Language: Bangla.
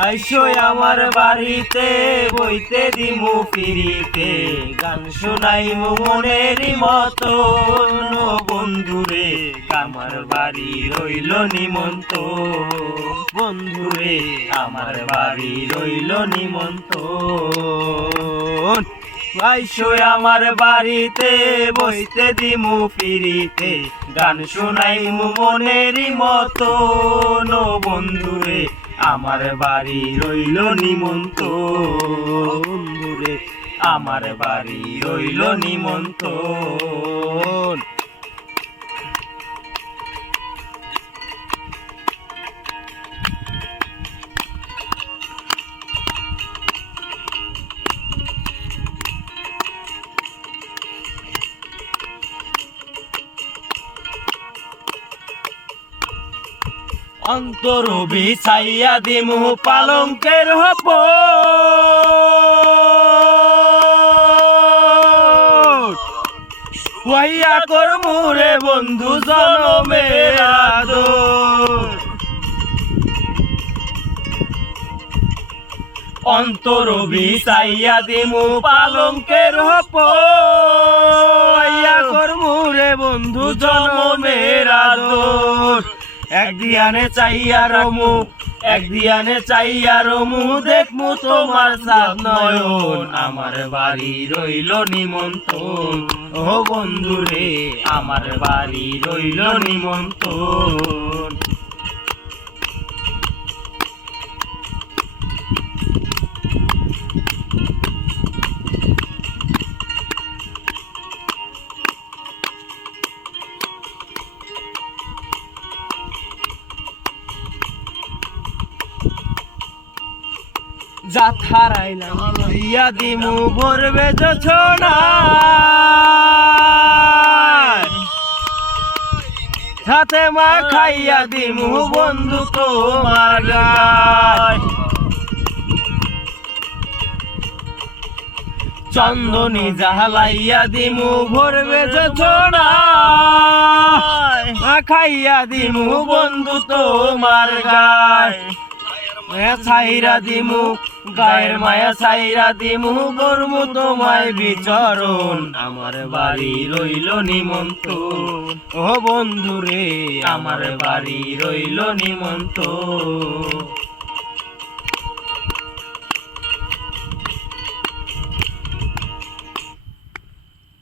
আইসো আমার বাড়িতে বইতে দিমু ফিরিতে, গান শোনাইমু মনেরই মতন। ও বন্ধুরে আমার বাড়ি রইল নিমন্ত্রণ, বন্ধুরে আমার বাড়ি রইল নিমন্ত্রণ। আইসো আমার বাড়িতে বইতে দিমু ফিরিতে, গান শোনাইমু মনেরই মতন। ও বন্ধুরে আমার বাড়ি রইল নিমন্ত্রণ, বন্ধুরে আমার বাড়ি রইল নিমন্ত্রণ। অন্তর বিছাইয়া দিমু পালঙ্কের হপট, ওয়াইয়া করমু রে বন্ধু জনমের আদর। অন্তর বিছাইয়া দিমু পালঙ্কের হপট, ওয়াইয়া করমু রে বন্ধু জনমের আদর। একদিয়ানে চাইয়া রমু, একদিয়ানে চাইয়া রমু, দেখমু তোমার সাত নয়ন। আমার বাড়ি রইল নিমন্ত্রণ, ও বন্ধুরে আমার বাড়ি রইল নিমন্ত্রণ। জাত হারাইলাম লইয়া দিমু ভরবে জোছনায়, হাতে মা খাইয়া দিমু বন্ধু তোমার গায়। চন্দনী জালাইয়া দিমু ভরবে জোছনায়, মা খাইয়া দিমু বন্ধু তোমার গায়। মায়া ছাইরা দিমু গায়ের মায়া ছাইরা দিমু, করমু তোমায় বিচরণ। আমার বাড়ি রইল নিমন্ত্রণ, ও বন্ধুরে আমার বাড়ি রইল নিমন্ত্রণ।